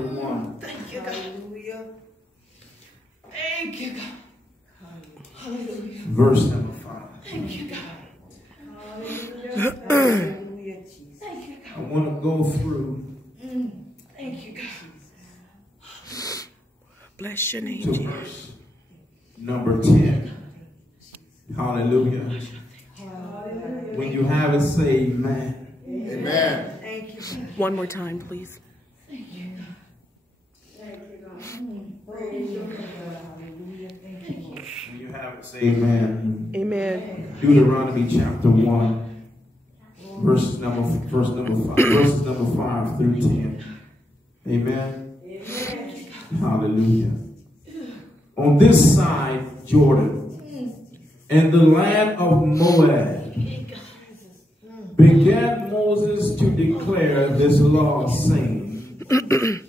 1. Thank you, God. Hallelujah. Thank you, God. Hallelujah. Verse number 5. Thank you, God. Hallelujah. Hallelujah, Jesus. Thank you, I God. want to go through Thank you, God. Bless your name, to Jesus. verse number 10. Hallelujah. Hallelujah. When you have it, say amen. Amen. Thank you, God. One more time, please. Thank you, God. Thank you, God. Praise your God. Hallelujah. Thank you, Lord. When you have it, say amen. Amen. Deuteronomy chapter 1, verses number 5 through 10. Amen. Amen. Hallelujah. On this side Jordan, in the land of Moab, began Moses to declare this law, saying, The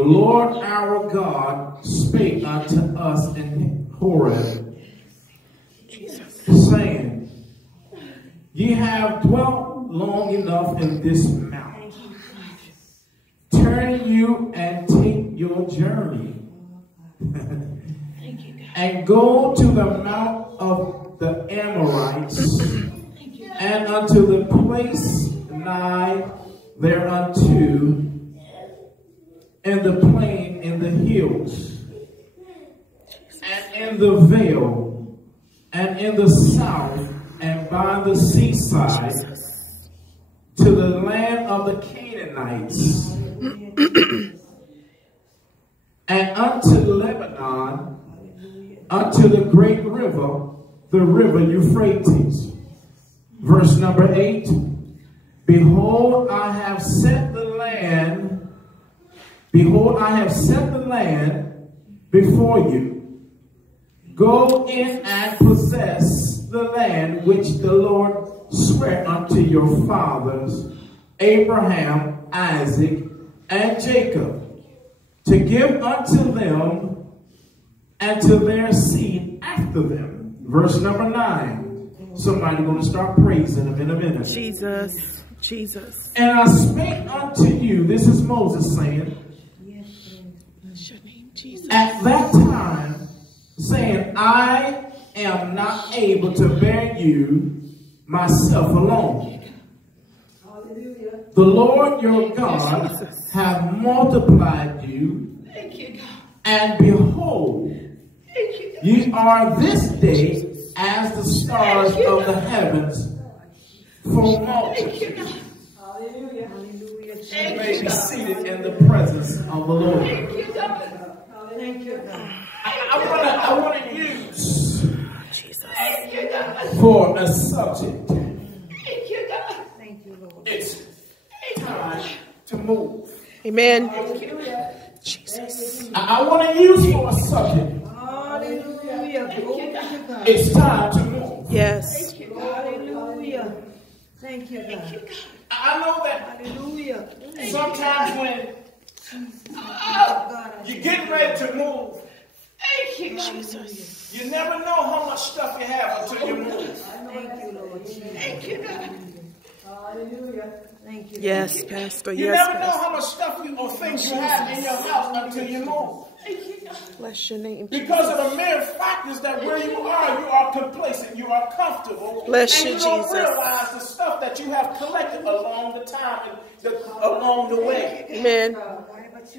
Lord our God spake unto us in Horeb, saying, Ye have dwelt long enough in this mount. Turn you and take your journey, and go to the mount of the Amorites, and unto the place nigh thereunto, in the plain, in the hills, and in the vale, and in the south, and by the seaside, to the land of the Canaanites, and unto Lebanon, unto the great river, the river Euphrates. Verse number 8. Behold, I have set the land before you. Go in and possess the land which the Lord sware unto your fathers, Abraham, Isaac, and Jacob, to give unto them and to their seed after them. Verse number 9. Somebody going to start praising him in a minute. Jesus, Jesus. And I spake unto you, this is Moses saying, Bless your name, Jesus. at that time, saying, I am not able to bear you myself alone. Hallelujah. The Lord your God hath multiplied you, Thank you, God. and behold, Thank you, God. ye are this day as the stars of the heavens for multitude. Thank you, God. Hallelujah. Hallelujah. You may be seated in the presence of the Lord. Thank you, God. Thank you, God. I want to use Jesus. Thank you, God. for a subject. Thank you, God. Thank you, Lord. It's time to move. Amen. Hallelujah. Jesus. I want to use for a subject. Hallelujah. Glory to God. It's time to move. Yes. Hallelujah. Thank you, God. I know that Hallelujah. sometimes when God, you're getting ready to move, Thank you, God. Jesus. you never know how much stuff you have until you move. thank you, Lord. Thank you, God. Hallelujah. Thank you. Yes, Pastor. You Yes, never know Pastor. how much stuff or things you have in your house until you move. Thank you, God. Bless your name, Because Jesus. of the mere fact is that where you are complacent, you are comfortable, Bless and you, you don't Jesus. realize the stuff that you have collected along the time, along the way. Amen.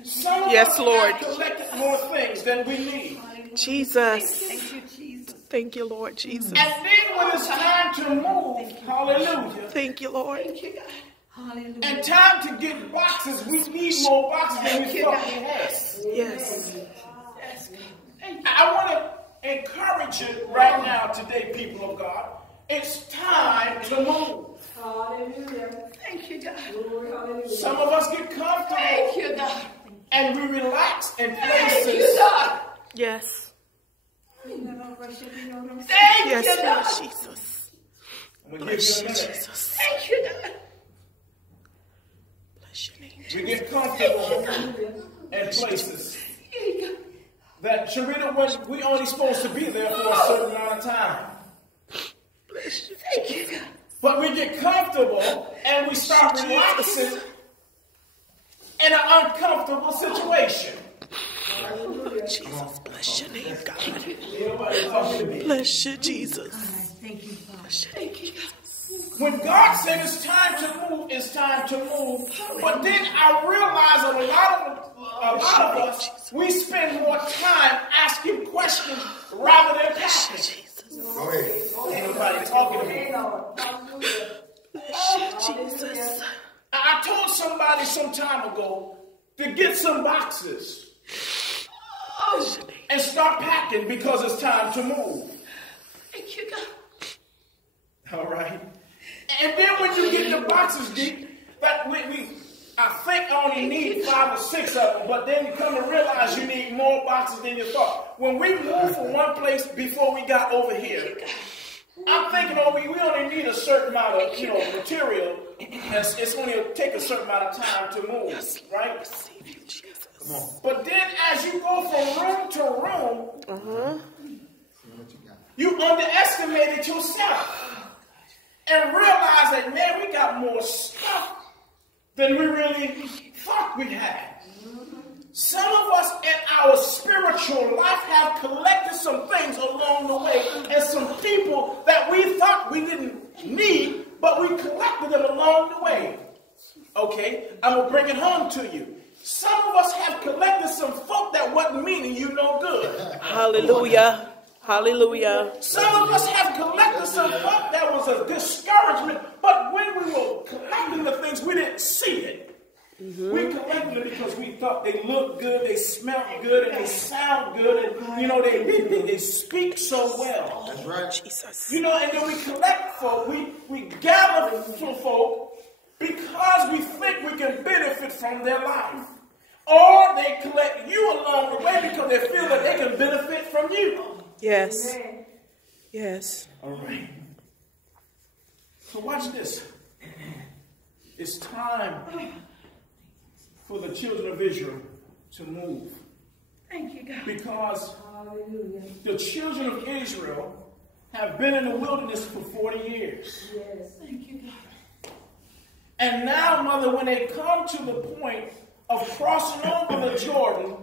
Some of Yes, us Lord. have collected more things than we need. Jesus. Thank you, Jesus. Thank you, Lord Jesus. And then when it's time to move, hallelujah, Thank you, Lord. Thank you, God. Hallelujah. and time to get boxes, we need more boxes than we thought we had. Yes. Yes, God. Thank you. I want to encourage you right now today, people of God. It's time to move. Hallelujah. Thank you, God. Glory, hallelujah. Some of us get comfortable Thank you, God. and we relax in Thank you, places. God. Yes. Thank Yes, you, Lord God. Jesus. I'm gonna give Bless you a you, minute. Jesus. Thank you, God. Bless your name, We Jesus. get comfortable in places Thank you, God. that Sharita, we only supposed to be there for a certain amount of time. Thank you, God. But we get comfortable and we start relaxing in an uncomfortable situation. Jesus, bless your name, God. Nobody talking to me. Bless you, Jesus. Thank you, Father. Thank you, God. When God said it's time to move, it's time to move. But then I realized that a lot of us, we spend more time asking questions rather than asking. Ain't nobody talking to me. Jesus. I told somebody some time ago to get some boxes and start packing because it's time to move. Thank you, God. All right. And then when you get the boxes deep, that I think I only need 5 or 6 of them, but then you come to realize you need more boxes than you thought. When we moved from one place before we got over here, I'm thinking, we only need a certain amount of material, and it's only take a certain amount of time to move, right? Come on. But then as you go from room to room, you underestimated yourself. And realize that, man, we got more stuff than we really thought we had. Some of us in our spiritual life have collected some things along the way, and some people that we thought we didn't need, but we collected them along the way. Okay, I'm going to bring it home to you. Some of us have collected some folk that wasn't meaning you no good. Hallelujah. Hallelujah. Some of us have collected some folk that was a discouragement, but when we were collecting the things, we didn't see it. We collected it because we thought they looked good, they smelled good, and they sound good, and they speak so well. That's right. Jesus. And then we collect folk, we gather for folk because we think we can benefit from their life. Or they collect you along the way because they feel that they can benefit from you. Yes. Yes. All right. So watch this. It's time for the children of Israel to move. Thank you, God. Because the children of Israel have been in the wilderness for 40 years. Yes. Thank you, God. And now, Mother, when they come to the point of crossing over the Jordan,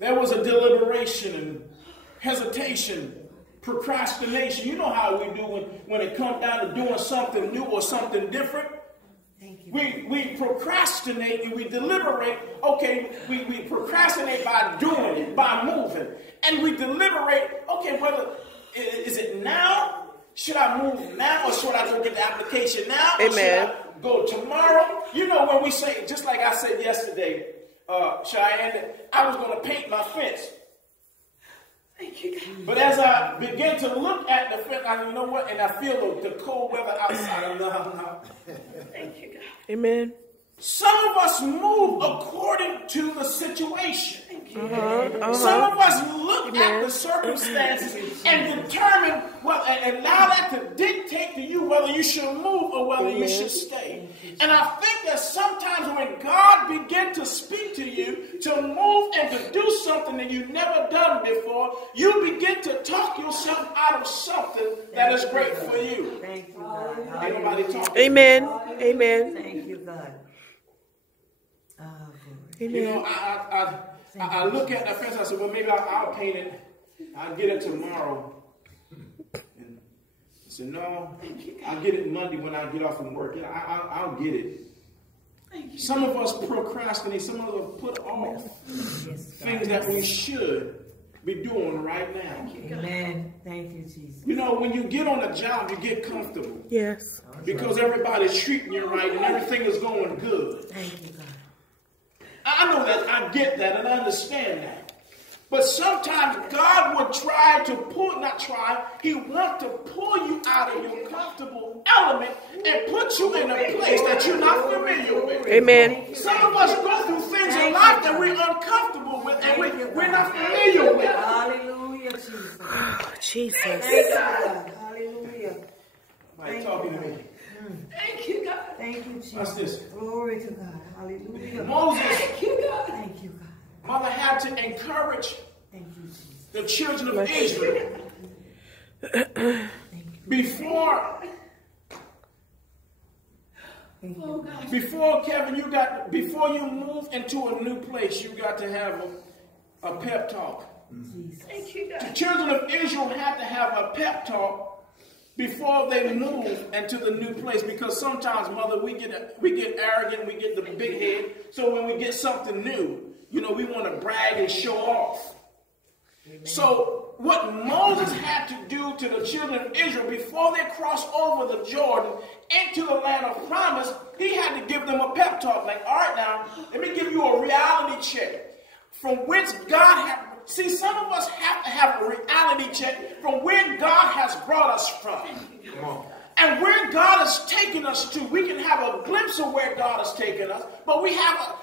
there was a deliberation and hesitation, procrastination. You know how we do when it comes down to doing something new or something different. We procrastinate and we deliberate. Okay, we procrastinate by doing it, by moving. And we deliberate, okay, whether is it now? Should I move now or should I go get the application now? Or Amen. should I go tomorrow? When we say, just like I said yesterday, Cheyenne, I was going to paint my fence. Thank you, God. But as I begin to look at the fence, you know what? And I feel the cold weather outside. Thank you, God. Amen. Some of us move according to the situation. Some of us look at the circumstances and determine, and allow that to dictate to you whether you should move or whether you should stay. And I think that sometimes when God begins to speak to you to move and to do something that you've never done before, you begin to talk yourself out of something that is great for you. Thank you, God. Ain't nobody talking. Amen. Amen. Thank you, God. Amen. I look at the fence, I said, well, maybe I'll paint it. I'll get it tomorrow. And I said, no, I'll get it Monday when I get off from work. I'll get it. Some of us procrastinate. Some of us put off things that we should be doing right now. Amen. Thank you, Jesus. When you get on a job, you get comfortable. Yes. Because everybody's treating you right and everything is going good. Thank you, God. I know that, I get that, and I understand that. But sometimes God will He wants to pull you out of your comfortable element and put you in a place that you're not familiar with. Amen. Some of us go through things in life that we're uncomfortable with and we're not familiar with. Hallelujah, Jesus. Oh, Jesus. Thank you, God. Hallelujah. Somebody talking to me. Thank you, God. Thank you, Jesus. What's this? Glory to God. Hallelujah. Moses, Thank you, God. Thank you, God. Mother had to encourage Thank you, Jesus. the children of Israel before Oh, God. Before, Kevin, before you move into a new place, you got to have a pep talk. Thank you, The God. children of Israel had to have a pep talk before they move into the new place, because sometimes, Mother, we get arrogant, we get the big head. So when we get something new, you know, we want to brag and show off. Amen. So what Moses had to do to the children of Israel before they crossed over the Jordan into the land of promise, he had to give them a pep talk. Like, all right, now, let me give you a reality check from which God had. See, some of us have to have a reality check from where God has brought us from. And where God has taken us to. We can have a glimpse of where God has taken us, but we have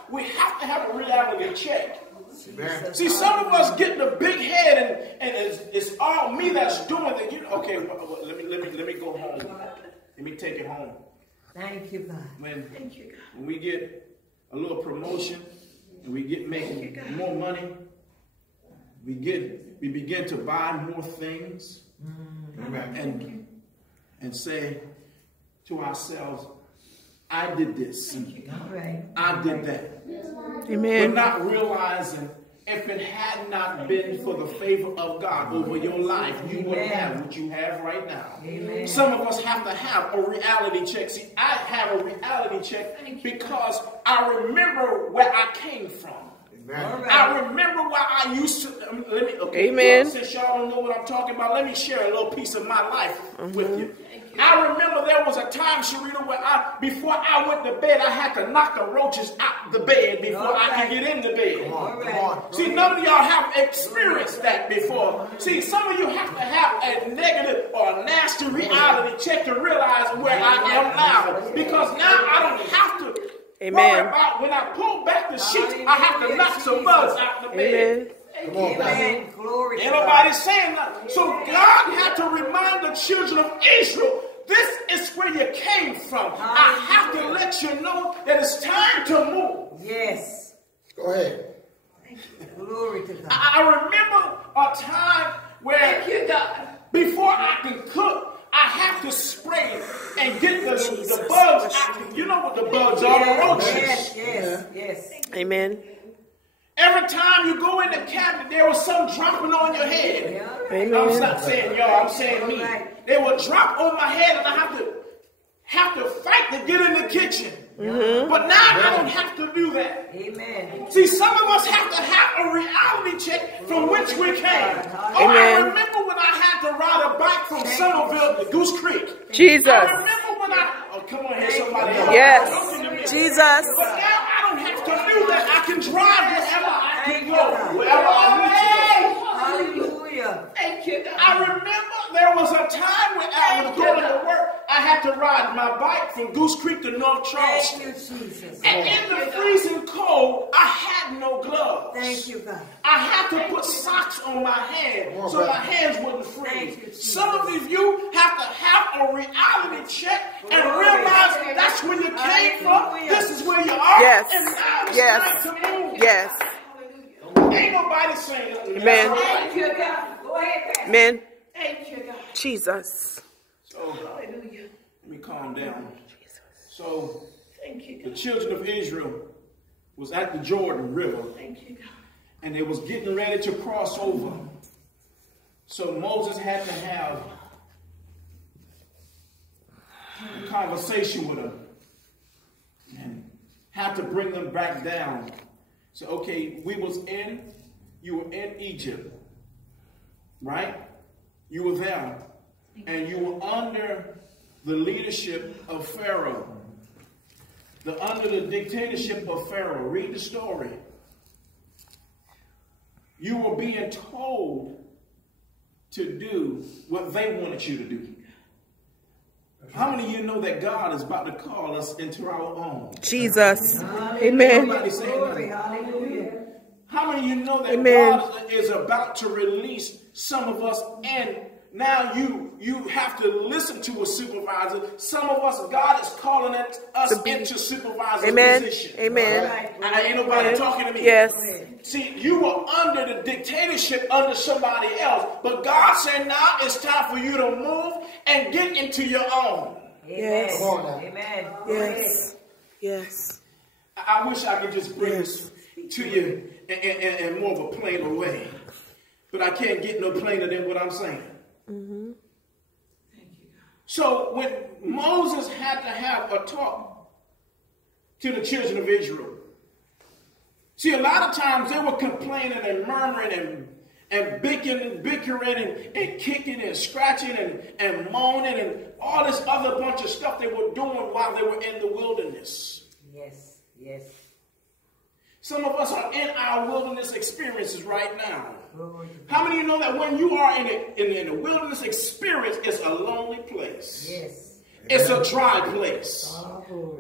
to have a reality check. Amen. See, some of us get the big head and it's all me that's doing it. You know, okay, well, let me go home. Let me take it home. Thank you, God. When we get a little promotion and we get making more money, we begin to buy more things and say to ourselves, I did this. I did that. Amen. We're not realizing if it had not been for the favor of God over your life, you wouldn't have what you have right now. Amen. Some of us have to have a reality check. See, I have a reality check because I remember where I came from. Amen. I remember where I used to. Amen. Since y'all don't know what I'm talking about, let me share a little piece of my life with you. I remember there was a time, Sharita, where before I went to bed, I had to knock the roaches out the bed before I could get in the bed. Come on. See, none of y'all have experienced that before. See, some of you have to have a negative or a nasty reality check to realize where I am now. Because now I don't have to worry about when I pull back the sheets, I have to knock some bugs out the bed. Come on, Amen. Glory. Ain't nobody saying nothing. So God had to remind the children of Israel, this is where you came from. I have to let you know that it's time to move. Yes. Go ahead. Glory to God. I remember a time where before I can cook, I have to spray and get the bugs out. You know what the bugs are, the roaches. Yes. Amen. Every time you go in the cabinet, there was something dropping on your head. Amen. I'm not saying y'all, I'm saying me. They would drop on my head and I have to fight to get in the kitchen. But now I don't have to do that. Amen. See, some of us have to have a reality check from which we came. Amen. I remember when I had to ride a bike from Somerville to Goose Creek. Jesus. I remember when come on here, somebody else. Yes. Jesus. But now I don't have to do that. I can drive wherever I can go, wherever I need to go. Hallelujah. Thank you, God. I remember there was a time when I was going to work. I had to ride my bike from Goose Creek to North Charleston. Thank you, Jesus. And in the freezing cold, I had no gloves. Thank you, God. I had to put socks on my hands so my hands wouldn't freeze. Some of you have to have a reality check and realize that's where you came from. This is where you are. Yes. And now it's time to move. Yes. Ain't nobody saying nothing. Amen. Thank you, God. Go ahead, Pastor. Amen. Thank you, God. Jesus. So, Hallelujah. let me calm down. So, Thank you, the God. children of Israel was at the Jordan River. Thank you, God. And they was getting ready to cross over. So Moses had to have a conversation with them and had to bring them back down. So, okay, you were in Egypt, right? You were there, and you were under the leadership of Pharaoh, under the dictatorship of Pharaoh. Read the story. You were being told to do what they wanted you to do. How many of you know that God is about to call us into our own? Jesus. Amen. Hallelujah. How many of you know that God is about to release some of us, and now you have to listen to a supervisor. Some of us, God is calling us into supervisor position. Amen. Ain't nobody talking to me. Yes. See, you were under the dictatorship under somebody else, but God said now it's time for you to move and get into your own. Yes. Amen. Yes. Yes. I wish I could just bring this to you in more of a plainer way. But I can't get no plainer than what I'm saying. Mm-hmm. So when Moses had to have a talk to the children of Israel, see, a lot of times they were complaining and murmuring and bickering and kicking and scratching and moaning and all this other bunch of stuff they were doing while they were in the wilderness. Yes, yes. Some of us are in our wilderness experiences right now. How many of you know that when you are in a wilderness experience, it's a lonely place? Yes. It's a dry place.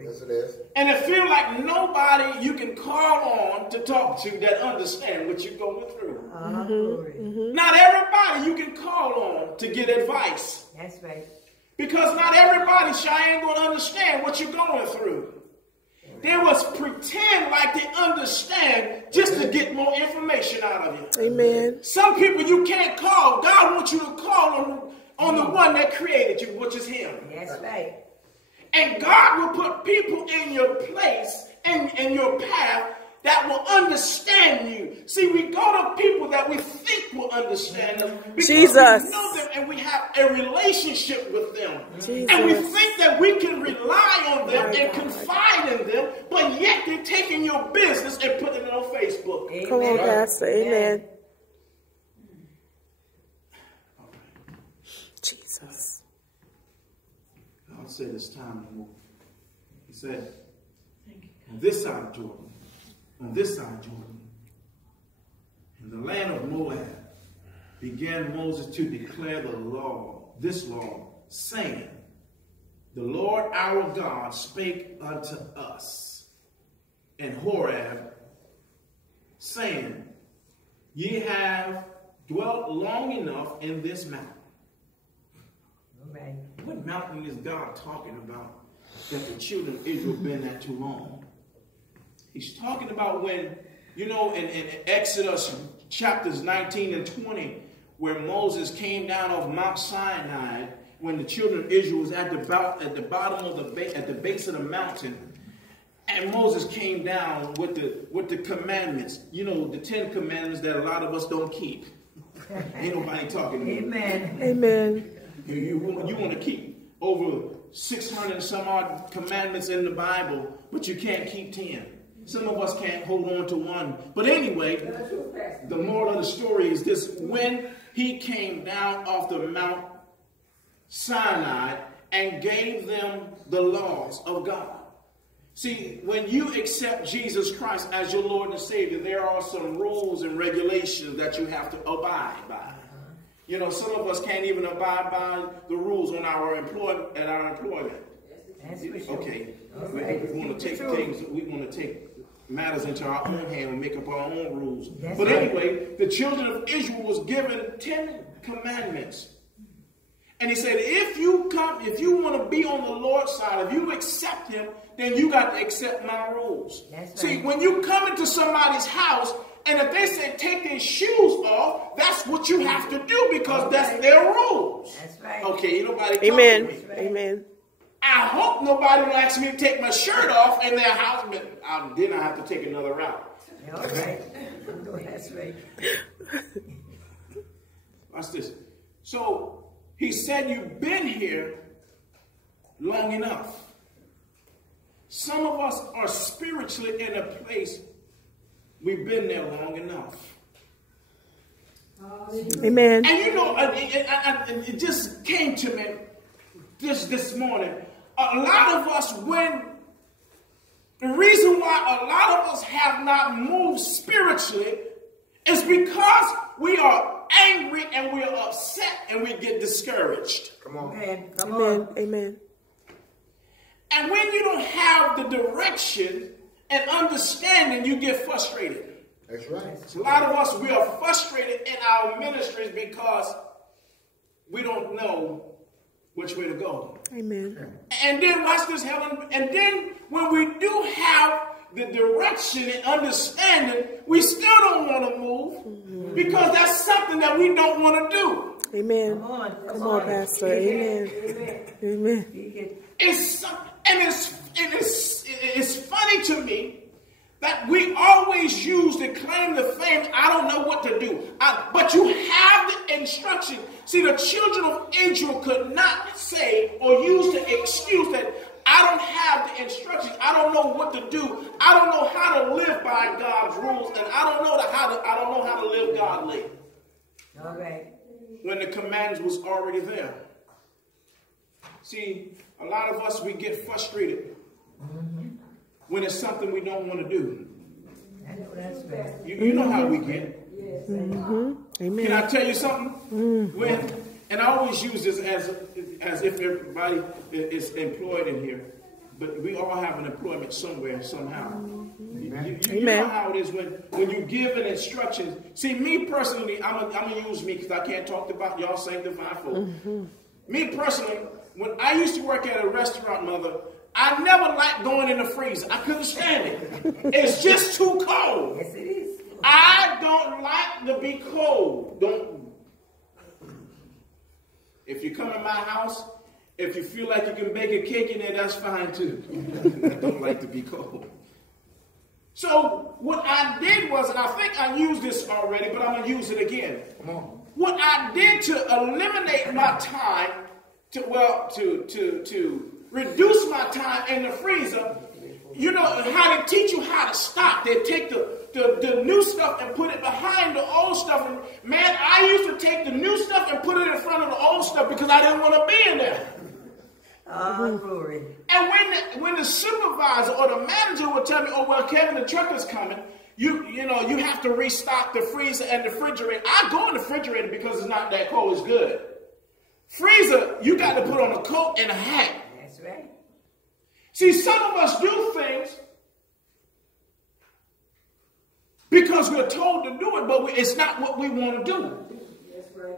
Yes, it is. And it feels like nobody you can call on to talk to that understand what you're going through. Mm-hmm. Not everybody you can call on to get advice. That's right. Because not everybody, Cheyenne, going to understand what you're going through. They was pretend like they understand just to get more information out of you. Amen. Some people you can't call. God wants you to call on the one that created you, which is him. That's right. And God will put people in your place and in your path that will understand you. See, we go to people that we think will understand us because Jesus. we know them and we have a relationship with them. Jesus. And we think that we can rely on them and confide in them, but yet they're taking your business and putting it on Facebook. Amen. Come on, Pastor. Amen. Jesus. God said it's time to move. He said, on this side of Jordan, on this side of Jordan, in the land of Moab, began Moses to declare the law, this law, saying, the Lord our God spake unto us in Horeb, saying, ye have dwelt long enough in this mountain. Right. What mountain is God talking about that the children of Israel been at too long? He's talking about when, you know, in Exodus chapters 19 and 20, where Moses came down off Mount Sinai, when the children of Israel was at the bottom of at the base of the mountain, and Moses came down with the commandments, you know, the 10 commandments that a lot of us don't keep. Ain't nobody talking to me. Amen. Amen. You want to keep over 600 and some odd commandments in the Bible, but you can't keep 10. Some of us can't hold on to one. But anyway, the moral of the story is this. When he came down off the Mount Sinai and gave them the laws of God. See, when you accept Jesus Christ as your Lord and Savior, there are some rules and regulations that you have to abide by. You know, some of us can't even abide by the rules on our employment. That's for sure. Okay, Right. we want to take things. We want to take matters into our own hand and make up our own rules. That's but right. anyway, the children of Israel was given 10 commandments. And he said, if you want to be on the Lord's side, if you accept him, then you got to accept my rules. That's right. See, when you come into somebody's house, and if they say take their shoes off, that's what you have to do because that's their rules. That's right. Okay, nobody talking Amen. to me. Amen. I hope nobody will ask me to take my shirt off in their house, but then I have to take another route. All right. That's right. Watch this. So he said you've been here long enough. Some of us are spiritually in a place we've been there long enough. Amen. And you know, it just came to me this morning. A lot of us, the reason why a lot of us have not moved spiritually is because we are angry and we are upset and we get discouraged. Come on. Amen. Come Amen. on. Amen. And when you don't have the direction and understanding, you get frustrated. That's right. So a lot of us, we are frustrated in our ministries because we don't know which way to go. Amen. And then, watch this, Helen, and then when we do have the direction and understanding, we still don't want to move because that's something that we don't want to do. Amen. Come on. Come on, Pastor. Amen. Amen. Amen. You get it's funny to me that we always use the claim to fame, I don't know what to do. But you have the instruction. See, the children of Israel could not say or use the excuse that I don't have the instructions. I don't know what to do. I don't know how to live by God's rules, and I don't know how to live godly. All right. When the commands was already there. See, a lot of us, we get frustrated when it's something we don't want to do. I know that's right. You know how we get. Amen. Can I tell you something? And I always use this as if everybody is employed in here, but we all have an employment somewhere, somehow. You know how it is when you give an instruction. See, me personally, I'm going to use me because I can't talk about y'all sanctified folk. Me personally, when I used to work at a restaurant, Mother, I never liked going in the freezer. I couldn't stand it. It's just too cold. Yes, it is. I don't like to be cold. If you come in my house, if you feel like you can bake a cake in there, that's fine too. I don't like to be cold. So what I did was, and I think I used this already, but I'm going to use it again. Come on. What I did to eliminate my time, to reduce my time in the freezer, you know how they teach you how to stop. They take the new stuff and put it behind the old stuff. And man, I used to take the new stuff and put it in front of the old stuff because I didn't want to be in there. Oh, glory. And when the supervisor or the manager would tell me, oh, well, Kevin, the truck is coming, you have to restock the freezer and the refrigerator. I go in the refrigerator because it's not that cold, it's good. Freezer, you got to put on a coat and a hat. That's right. See, some of us do things because we're told to do it, but it's not what we want to do.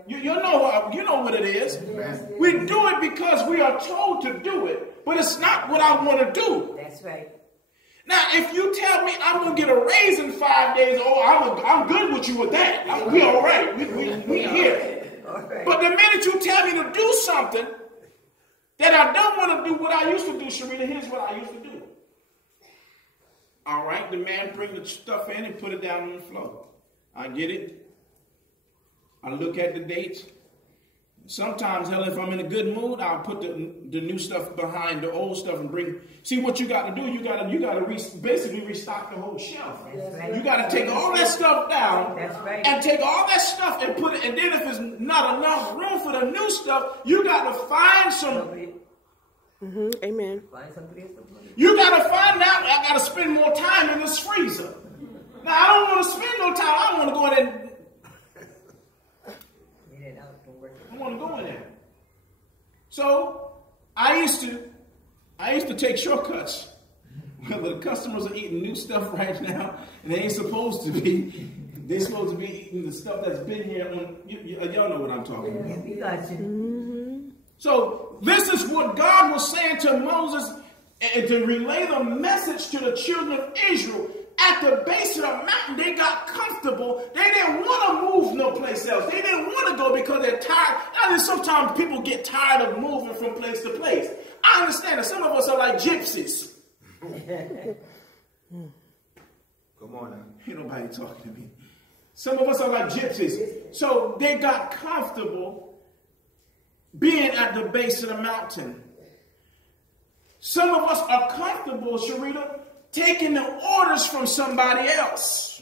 You know what it is. We do it because we are told to do it, but it's not what I want to do. That's right. Now, if you tell me I'm going to get a raise in 5 days, I'm good with you with that. We all right. We here. All right. But the minute you tell me to do something that I don't want to do what I used to do, Sharita, here's what I used to do. All right, the man bring the stuff in and put it down on the floor. I get it. I look at the dates. Sometimes, hell, if I'm in a good mood, I'll put the new stuff behind the old stuff and bring. See what you got to do. You got to basically restock the whole shelf. Right. You got to take all that stuff down. That's right. And take all that stuff and put it. And then if there's not enough room for the new stuff, you got to find some. Amen. Find somebody else to put it. You got to find out. I got to spend more time in this freezer. Now I don't want to spend no time. I want to go in there. I want to go in there. So I used to take shortcuts. Well, the customers are eating new stuff right now, and they ain't supposed to be. They're supposed to be eating the stuff that's been here. Y'all know what I'm talking about. Yeah, we got you. So this is what God was saying to Moses to relay the message to the children of Israel. At the base of the mountain, they got comfortable. They didn't want to move no place else. They didn't want to go because they're tired. I mean, sometimes people get tired of moving from place to place. I understand that some of us are like gypsies. Come on now. Ain't nobody talking to me. Some of us are like gypsies. So they got comfortable being at the base of the mountain. Some of us are comfortable, Sharita, taking the orders from somebody else.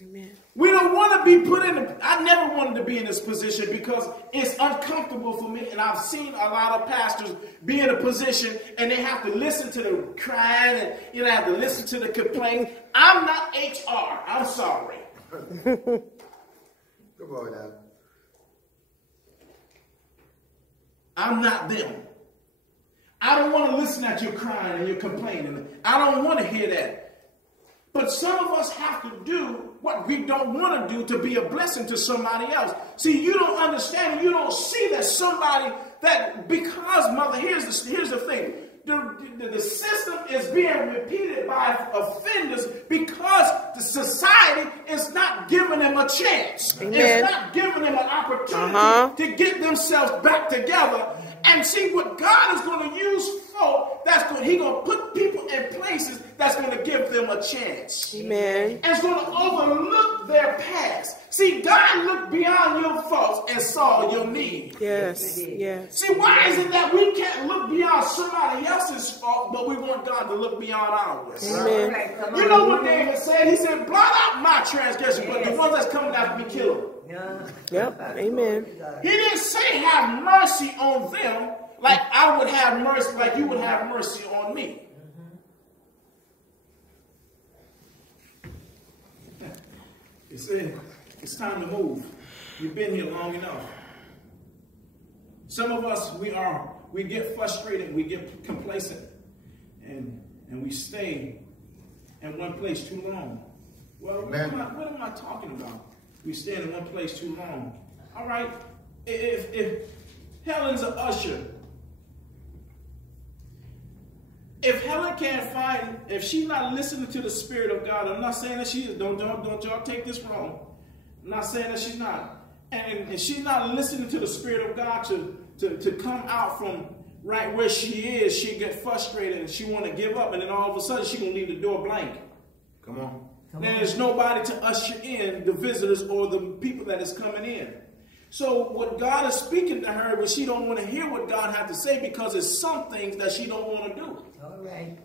Amen. We don't want to be put in I never wanted to be in this position because it's uncomfortable for me. And I've seen a lot of pastors be in a position and they have to listen to the crying and have to listen to the complaints. I'm not HR. I'm sorry. Come on now. I'm not them. I don't want to listen at you crying and you're complaining. I don't want to hear that. But some of us have to do what we don't want to do to be a blessing to somebody else. See, you don't understand. You don't see that somebody that because, Mother, here's the thing. The system is being repeated by offenders because the society is not giving them a chance. Amen. It's not giving them an opportunity to get themselves back together. And see, what God is going to use folk, He's going to put people in places that's going to give them a chance. Amen. And it's going to overlook their past. See, God looked beyond your faults and saw your need. Yes. Yes. See, why is it that we can't look beyond somebody else's fault, but we want God to look beyond ours? Amen. You know what David said? He said, blot out my transgression, but the ones that's coming after me, kill them. Yep. Amen. He didn't say have mercy on them like I would have mercy, like you would have mercy on me. He said, it's time to move. You've been here long enough. Some of us, we get frustrated, we get complacent, and we stay in one place too long. Well, what am I talking about? We stay in one place too long. All right, if Helen's an usher, if Helen can't find, if she's not listening to the Spirit of God, I'm not saying that she is, don't y'all take this wrong. I'm not saying that she's not. And she's not listening to the Spirit of God to come out from right where she is, she get frustrated and she want to give up, and then all of a sudden she going to leave the door blank. Come on. Then there's nobody to usher in the visitors or the people that is coming in. So what God is speaking to her, but she don't want to hear what God has to say because it's some things that she don't want to do. All right.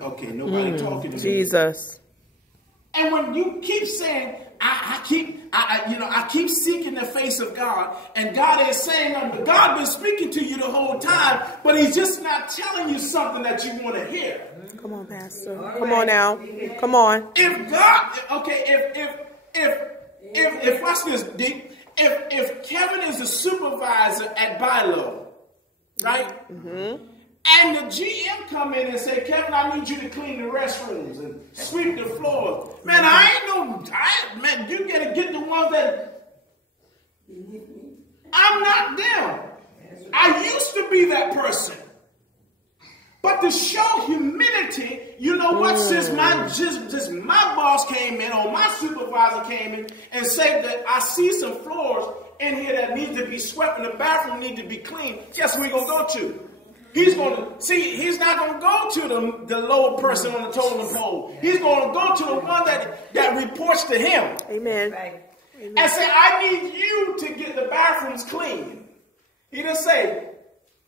Okay, nobody talking to me. Jesus. And when you keep saying, I keep seeking the face of God, and God ain't saying nothing, but God been speaking to you the whole time, but He's just not telling you something that you want to hear. Come on, Pastor. Come on now. Come on. If God, okay, if watch this, Dick. If Kevin is the supervisor at Baylock, right? Mm-hmm. And the GM come in and say, Kevin, I need you to clean the restrooms and sweep the floors. Man, man, you gotta get the ones that I'm not them. I used to be that person. But to show humility, you know what? Since my boss came in or my supervisor came in and said that I see some floors in here that need to be swept and the bathroom need to be cleaned, guess where we're going to go to? He's going to, see, he's not going to go to the lower person on the totem pole. He's going to go to the one that reports to him. Amen. And say, I need you to get the bathrooms clean. He didn't say,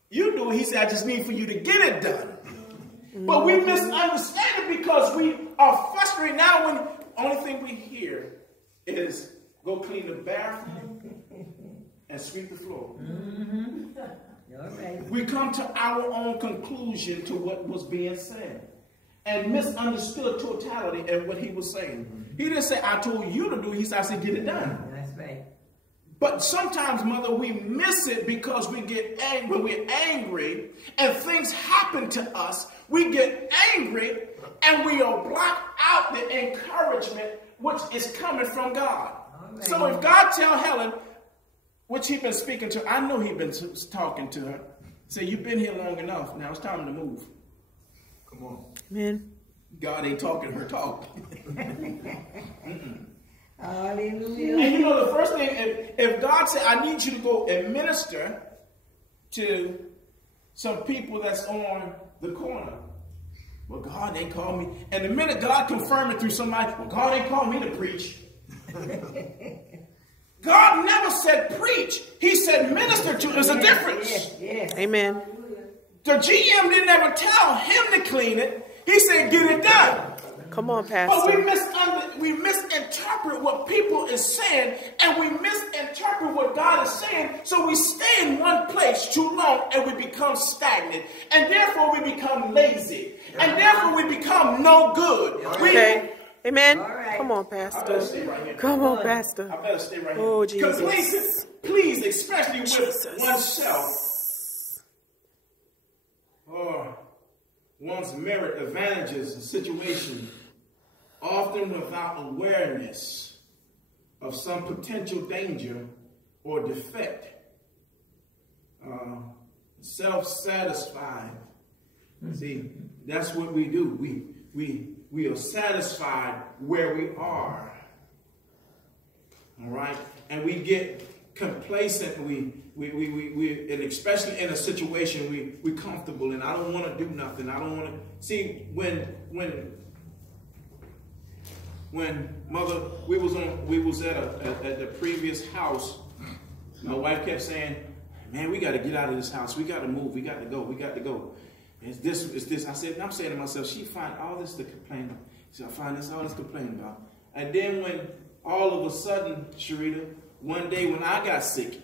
you do it. He said, I just need for you to get it done. But we misunderstand it because we are frustrated now when the only thing we hear is go clean the bathroom and sweep the floor. Right. We come to our own conclusion to what was being said and misunderstood totality and what he was saying. He didn't say, I told you to do it. He said, I said, get it done. That's right. But sometimes, Mother, we miss it because we get angry. When we're angry and things happen to us, we get angry and we will block out the encouragement which is coming from God. Right. So if God tell Helen, which he been speaking to, I know he been talking to her, say, you've been here long enough. Now it's time to move. Come on. Amen. God ain't talking, her talk. Hallelujah. And you know the first thing, if God said, I need you to go and minister to some people that's on the corner. Well, God ain't called me. And the minute God confirmed it through somebody, well, God ain't called me to preach. God never said preach. He said minister to. There's a difference. Yes. Amen. The GM didn't ever tell him to clean it. He said get it done. Come on, Pastor. But we misinterpret what people is saying, and we misinterpret what God is saying, so we stay in one place too long, and we become stagnant, and therefore we become lazy, and therefore we become no good. Okay. Amen. Right. Come on, Pastor. Right. Come on, Pastor. I better stay right here. Oh, Jesus. Please, especially with oneself, or one's merit advantages and situation, often without awareness of some potential danger or defect. Self-satisfied. See, that's what we do. We are satisfied where we are. All right? And we get complacent. And especially in a situation we comfortable, and I don't want to do nothing. I don't want to see when mother we was at the previous house. My wife kept saying, "Man, we got to get out of this house. We got to move. We got to go. We got to go." It's this. I said, and I'm saying to myself, she find all this to complain about. She find all this to complain about. And then when all of a sudden, Sharita, one day when I got sick.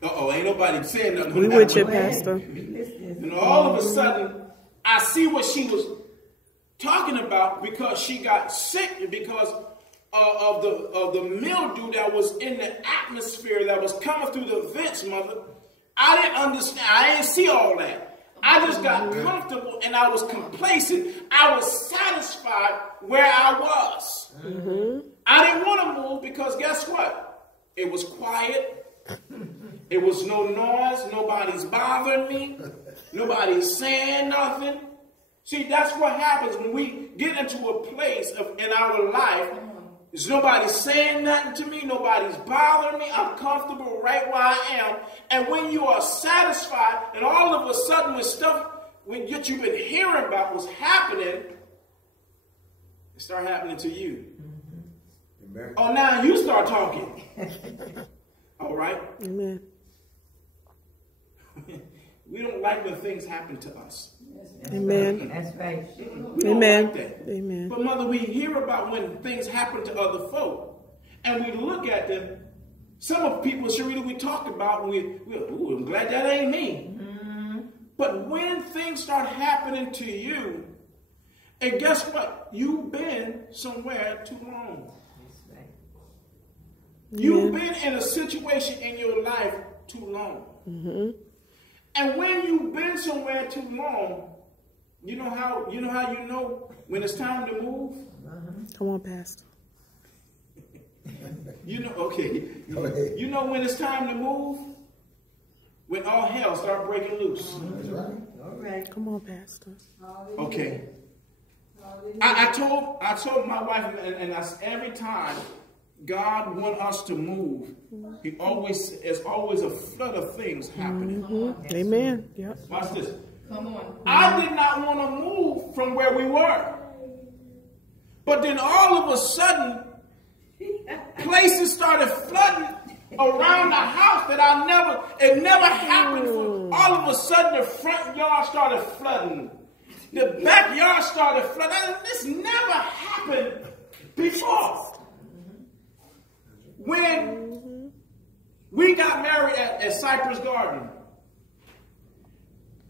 Uh-oh, ain't nobody saying nothing. We with you, Pastor. And all of a sudden, I see what she was talking about because she got sick because of the mildew that was in the atmosphere that was coming through the vents, Mother. I didn't understand. I didn't see all that. I just got comfortable and I was complacent. I was satisfied where I was. I didn't want to move because guess what? It was quiet. It was no noise. Nobody's bothering me. Nobody's saying nothing. See, that's what happens when we get into a place in our life. There's nobody saying nothing to me. Nobody's bothering me. I'm comfortable right where I am. And when you are satisfied, and all of a sudden when stuff that you've been hearing about was happening, it started happening to you. Oh, now you start talking. All right? Amen. We don't like when things happen to us. Amen. That's right. Amen. Like that. Amen. But Mother, we hear about when things happen to other folk, and we look at them. Some of the people, Sharita, we talked about, and ooh, I'm glad that ain't me. But when things start happening to you, and guess what? You've been somewhere too long. You've been in a situation in your life too long. And when you've been somewhere too long, you know how you know when it's time to move? Come on, Pastor. You know, okay. You know when it's time to move? When all hell start breaking loose. That's right. All right. Come on, Pastor. Okay. I told my wife, and every time God wants us to move, there's always a flood of things happening. Amen. Yep. Watch this. Come on. I did not want to move from where we were. But then all of a sudden, places started flooding around the house that it never happened for. All of a sudden, the front yard started flooding. The backyard started flooding. This never happened before. When we got married at Cypress Garden,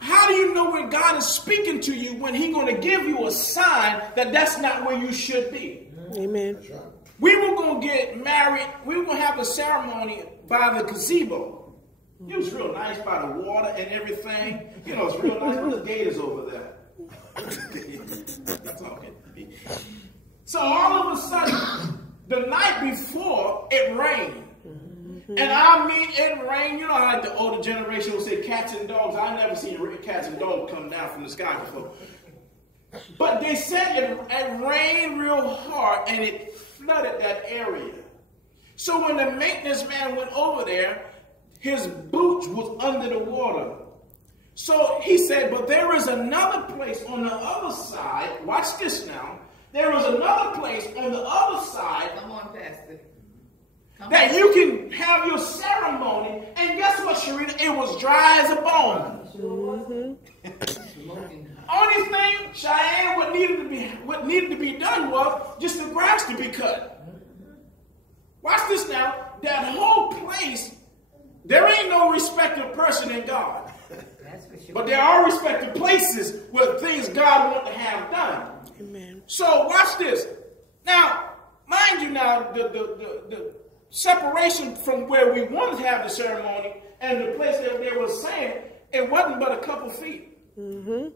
how do you know when God is speaking to you when He's going to give you a sign that that's not where you should be? Amen. That's right. We were going to get married. We were going to have a ceremony by the gazebo. It was real nice by the water and everything. You know, it's real nice. There's gators over there. So all of a sudden, the night before, it rained. And I mean, it rained. You know how like the older generation will say cats and dogs. I've never seen cats and dogs come down from the sky before. But they said it rained real hard and it flooded that area. So when the maintenance man went over there, his boots was under the water. So he said, but there is another place on the other side. Watch this now. There is another place on the other side. Come on, Pastor. That you can have your ceremony. And guess what, Sharita? It was dry as a bone. Only thing, Cheyenne, what needed to be done was just the grass to be cut. Watch this now. That whole place, there ain't no respected person in God. But there are respected places where things God wants to have done. Amen. So watch this. Now, mind you now, the separation from where we wanted to have the ceremony and the place that they were saying, it wasn't but a couple feet. But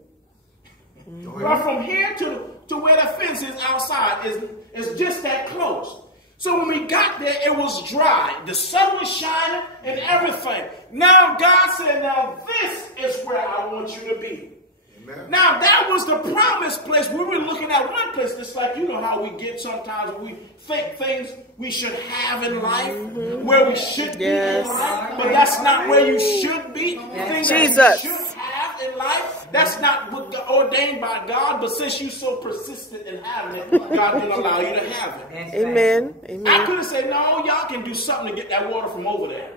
from here to where the fence is outside is just that close. So when we got there, it was dry. The sun was shining and everything. Now God said, now this is where I want you to be. Amen. Now that was the promised place. We were looking that one place, it's like, you know how we get sometimes we think things we should have in life, where we should be in life, but that's not where you should be. Things that you should have in life, that's not what ordained by God, but since you're so persistent in having it, God will allow you to have it. Amen. Amen. I could have said, no, y'all can do something to get that water from over there.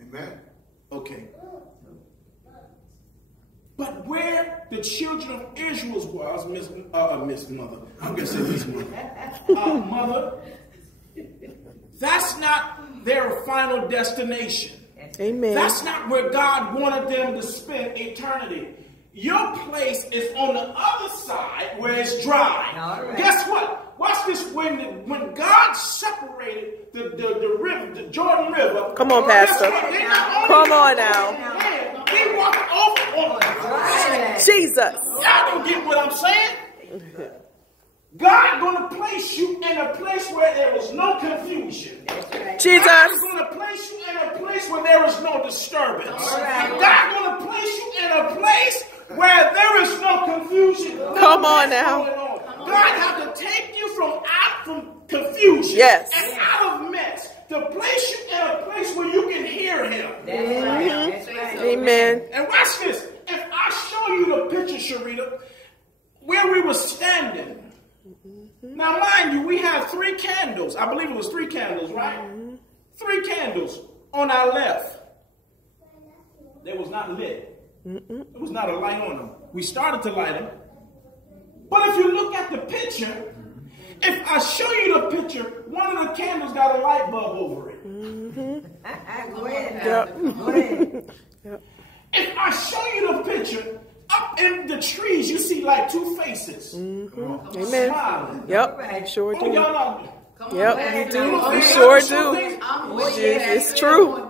Amen. Okay. But where the children of Israel was, Miss Mother, I'm going to say Miss Mother, Mother, that's not their final destination. Amen. That's not where God wanted them to spend eternity. Your place is on the other side where it's dry. Right. Guess what? Watch this. When God separated the river, the Jordan River. Come on, Pastor. Come on now. They walked over on the Jesus. Y'all don't get what I'm saying? God going to place you in a place where there was no confusion. Jesus. God is going to place you in a place where there is no disturbance. God going to place you in a place where there is no confusion. Come on now. God have to take you from confusion and out of mess to place you in a place where you can hear him. Amen. And watch this. If I show you the picture, Sharita, where we were standing. Now, mind you, we have 3 candles. I believe it was 3 candles, right? 3 candles on our left. They was not lit. There was not a light on them. We started to light them. But if you look at the picture, if I show you the picture, one of the candles got a light bulb over it. Go ahead. If I show you the picture, up in the trees, you see like 2 faces. Amen. Smiling. Yep. Sure do. Oh, y'all know. Yep. You do. You sure do. It's true.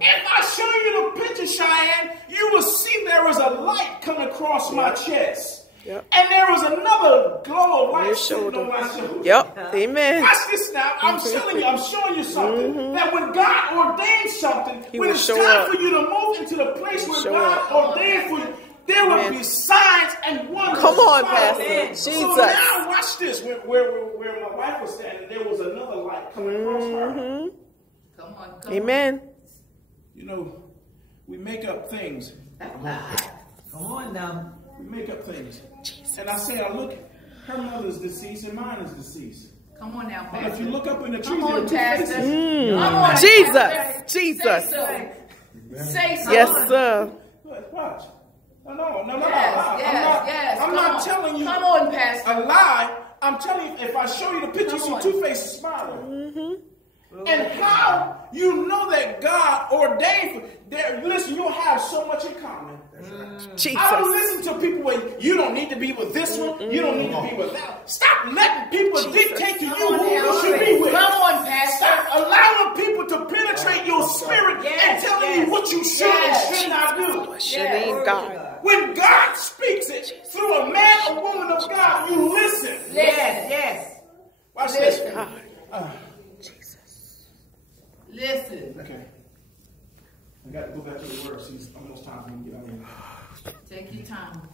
If I show you the picture, Cheyenne, you will see there was a light coming across my chest. Yep. And there was another glow of light sitting on my shoulder. Yep. Amen. Watch this now. I'm showing you something. That when God ordained something, when it's time for you to move into the place where God ordained for you, there will be signs and wonders. Come on, Pastor. Jesus. So now watch this. Where my wife was standing, there was another light coming across her. Come on. Amen. You know, we make up things. Come on now. We make up things. And I say, I look, her mother's deceased and mine is deceased. Come on now, But Pastor. if you look up in the trees, Come on, Pastor. Come on, Jesus. Pastor. Jesus. Say so. Say so. Yes, sir. Watch. No. Yes. I'm not telling you Come on, Pastor. a lie. I'm telling you, if I show you the picture, you see 2 faces smiling. And how you know that God ordained for there. Listen, you'll have so much in common. Jesus. I don't listen to people where you don't need to be with this one, you don't need to be with that one. Stop letting people dictate to you who you should be with. Come on, Pastor. Stop allowing people to penetrate your spirit and telling you what you should and should not do. Bless your name, God. When God speaks it through a man or woman of God, you listen. Yes. Watch this. Listen. Okay. I got to go back to the word. See, almost time for me to get out of here. Take your time.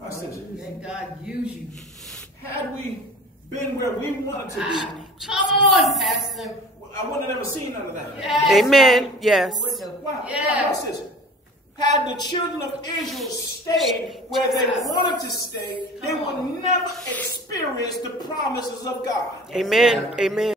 I said, Let God use you. had we been where we wanted to be, Come on, Pastor. I wouldn't have never seen none of that. Yes. Amen. Yes. Why? Yeah. Watch this. Had the children of Israel stayed where they wanted to stay, they would never experience the promises of God. Amen. Amen.